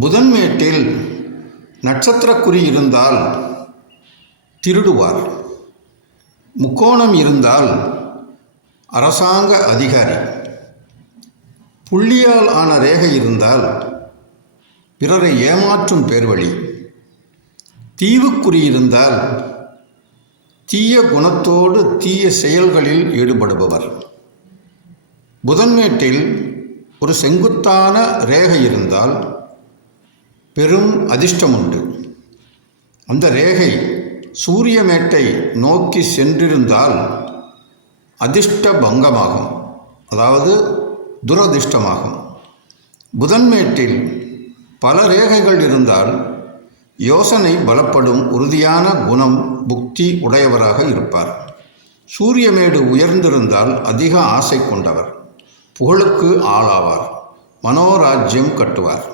புதன்மேட்டில் நட்சத்திரக்குறி இருந்தால் திருடுவார். முக்கோணம் இருந்தால் அரசாங்க அதிகாரி. புள்ளியால் ஆன ரேகை இருந்தால் பிறரை ஏமாற்றும் பேர்வழி. தீவுக்குறி இருந்தால் தீய குணத்தோடு தீய செயல்களில் ஈடுபடுபவர். புதன்மேட்டில் ஒரு செங்குத்தான ரேகை இருந்தால் பெரும் அதிர்ஷ்டம் உண்டு. அந்த ரேகை சூரியமேட்டை நோக்கி சென்றிருந்தால் அதிர்ஷ்ட பங்கமாகும், அதாவது துரதிர்ஷ்டமாகும். புதன்மேட்டில் பல ரேகைகள் இருந்தால் யோசனை பலப்படும், உறுதியான குணம் புக்தி உடையவராக இருப்பார். சூரியமேடு உயர்ந்திருந்தால் அதிக ஆசை கொண்டவர். புகழுக்கு ஆளாவார். மனோராஜ்யம் கட்டுவார்.